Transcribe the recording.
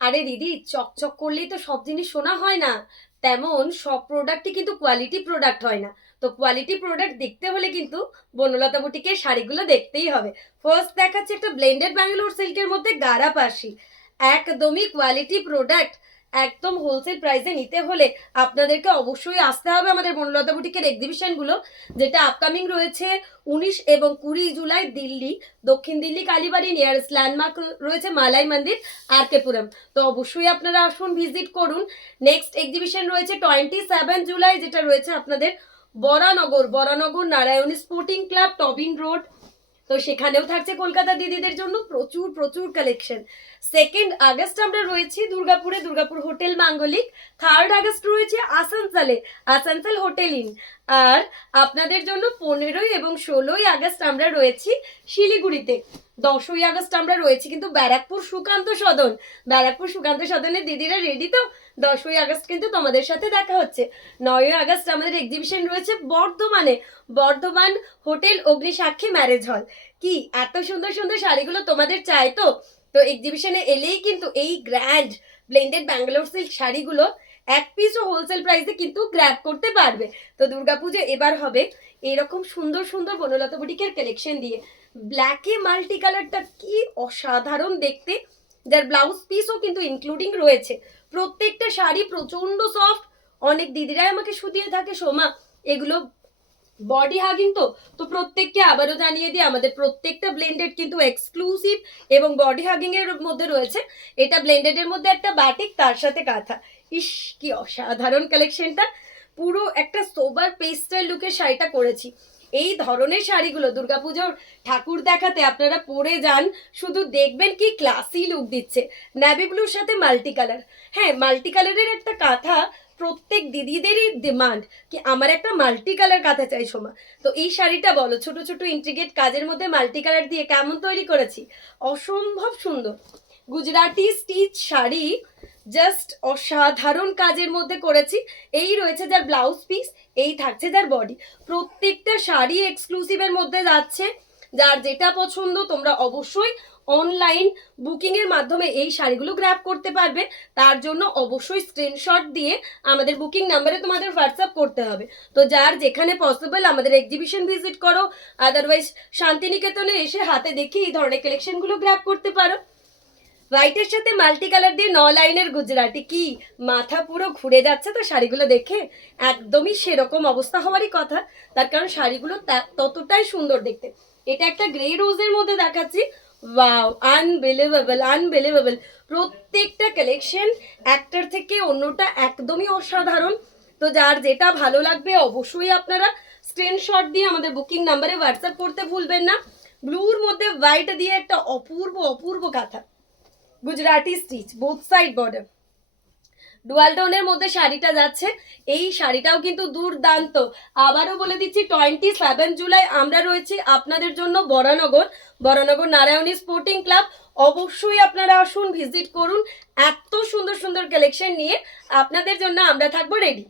আরে দিদি, চকচক করলেই তো সব জিনিস শোনা হয় না। তেমন সব প্রোডাক্টই কিন্তু কোয়ালিটি প্রোডাক্ট হয় না। তো কোয়ালিটি প্রোডাক্ট দেখতে হলে কিন্তু বনলতা বুটিকের শাড়িগুলো দেখতেই হবে। ফার্স্ট দেখাচ্ছে একটা ব্লেন্ডেড ব্যাঙ্গালোর সিল্কের মধ্যে গাড়া পাশি একদমই কোয়ালিটি প্রোডাক্ট একদম হোলসেল প্রাইসে নিতে হলে আপনাদেরকে অবশ্যই আসতে হবে আমাদের বনলতা বুটিকের এক্সিবিশনগুলো যেটা আপকামিং রয়েছে উনিশ এবং কুড়ি জুলাই দিল্লি, দক্ষিণ দিল্লি, কালীবাড়ি নিয়ারেস্ট ল্যান্ডমার্ক রয়েছে মালাই মন্দির আর কেপুরম তো অবশ্যই আপনারা আসুন ভিজিট করুন। নেক্সট এক্সিবিশন রয়েছে টোয়েন্টি সেভেন জুলাই, যেটা রয়েছে আপনাদের Baranagar Baranagar Narayani sporting club Tobin road তো সেখানেও থাকছে কলকাতা দিদিদের জন্য প্রচুর প্রচুর কালেকশন সেকেন্ড আগস্ট আমরা রয়েছি দুর্গাপুরে, Durgapur hotel Manglik. Third August রয়েছে আসানসালে, আসানসাল হোটেল ইন আর আপনাদের জন্য পনেরোই এবং ষোলোই আগস্ট আমরা রয়েছি শিলিগুড়িতে। দশই আগস্ট আমরা রয়েছি কিন্তু ব্যারাকপুর সুকান্ত সদন। ব্যারাকপুর সুকান্ত সদনের দিদিরা রেডি তো? দশই আগস্ট কিন্তু তোমাদের সাথে দেখা হচ্ছে। নয়ই আগস্ট আমাদের এক্সিবিশন রয়েছে বর্ধমানে। বর্ধমান হোটেল অগ্নিসাক্ষী ম্যারেজ হল কি, এত সুন্দর সুন্দর শাড়িগুলো তোমাদের চাই তো? তো এক্সিবিশনে এলেই কিন্তু এই গ্র্যান্ড ব্লেন্ডেড ব্যাঙ্গালোর সিল্ক শাড়িগুলো এক পিসও হোলসেল প্রাইসে কিন্তু গ্র্যাব করতে পারবে। তো দুর্গাপুজো এবার হবে এরকম সুন্দর সুন্দর বনলতা বুটিকের কালেকশন দিয়ে। ব্ল্যাকে মাল্টি কালারটা কি অসাধারণ দেখতে। যার ব্লাউজ পিসও কিন্তু ইনক্লুডিং রয়েছে। প্রত্যেকটা শাড়ি প্রচণ্ড সফট অনেক দিদিরাই আমাকে শুধিয়ে থাকে, সোমা, এগুলো বডি হাগিং তো। তো প্রত্যেককে আবারও জানিয়ে দিই, আমাদের প্রত্যেকটা ব্লেন্ডেড কিন্তু এক্সক্লুসিভ এবং বডি হাগিং এর মধ্যে রয়েছে। এটা ব্লেন্ডেডের মধ্যে একটা বাটিক তার সাথে কাঁথা ইস, কি অসাধারণ কালেকশনটা পুরো একটা সোবার পেস্টাল লুকের শাড়িটা করেছি এই ধরনের শাড়িগুলো, দুর্গাপুজোর ঠাকুর দেখাতে আপনারা পরে যান। শুধু দেখবেন কি ক্লাসি লুক দিচ্ছে। ন্যাভি ব্লুর সাথে মাল্টি কালার হ্যাঁ মাল্টি কালারের একটা কাঁথা প্রত্যেক দিদিদেরই ডিমান্ড কি আমার একটা মাল্টি কালার কাঁথা চাই সোমা। তো এই শাড়িটা বলো, ছোট ছোট ইন্ট্রিগেট কাজের মধ্যে মাল্টি কালার দিয়ে কেমন তৈরি করেছি? অসম্ভব সুন্দর। গুজরাটি স্টিচ শাড়ি জাস্ট অসাধারণ কাজের মধ্যে করেছি। এই রয়েছে যার ব্লাউজ পিস এই থাকছে যার বডি প্রত্যেকটা শাড়ি এক্সক্লুসিভের মধ্যে যাচ্ছে। যার যেটা পছন্দ তোমরা অবশ্যই অনলাইন বুকিং এর মাধ্যমে এই শাড়িগুলো গ্র্যাব করতে পারবে। তার জন্য অবশ্যই স্ক্রিনশট দিয়ে আমাদের বুকিং নাম্বারে তোমাদের হোয়াটসঅ্যাপ করতে হবে। তো যার যেখানে পসিবল আমাদের এক্সিবিশন ভিজিট করো। আদারওয়াইজ শান্তিনিকেতনে এসে হাতে দেখে এই ধরনের কালেকশনগুলো গ্র্যাব করতে পারো। হোয়াইটের সাথে মাল্টি কালার দিয়ে ন লাইনের গুজরাটি কি মাথা পুরো ঘুরে যাচ্ছে? তো শাড়িগুলো দেখে একদমই সেরকম অবস্থা হওয়ারই কথা। তার কারণ শাড়িগুলো ততটাই সুন্দর দেখতে। এটা একটা গ্রে রোজের মধ্যে দেখাচ্ছি। ওয়াও আনবিলিভেবল আনবিলিভেবল প্রত্যেকটা কালেকশন একটার থেকে অন্যটা একদমই অসাধারণ। তো যার যেটা ভালো লাগবে অবশ্যই আপনারা স্ক্রিনশট দিয়ে আমাদের বুকিং নাম্বারে হোয়াটসঅ্যাপ করতে ভুলবেন না। ব্লুর মধ্যে হোয়াইট দিয়ে একটা অপূর্ব অপূর্ব কাঁথা Gujarati stitch both side border dual টোনের মধ্যে শাড়িটা যাচ্ছে। এই শাড়িটাও কিন্তু দুর্দান্ত। আবারও বলে দিচ্ছি টোয়েন্টি সেভেন জুলাই আমরা রয়েছি আপনাদের জন্য বরানগর। বরানগর নারায়ণী স্পোর্টিং ক্লাব অবশ্যই আপনারা আসুন ভিজিট করুন। এত সুন্দর সুন্দর কালেকশন নিয়ে আপনাদের জন্য আমরা থাকব রেডি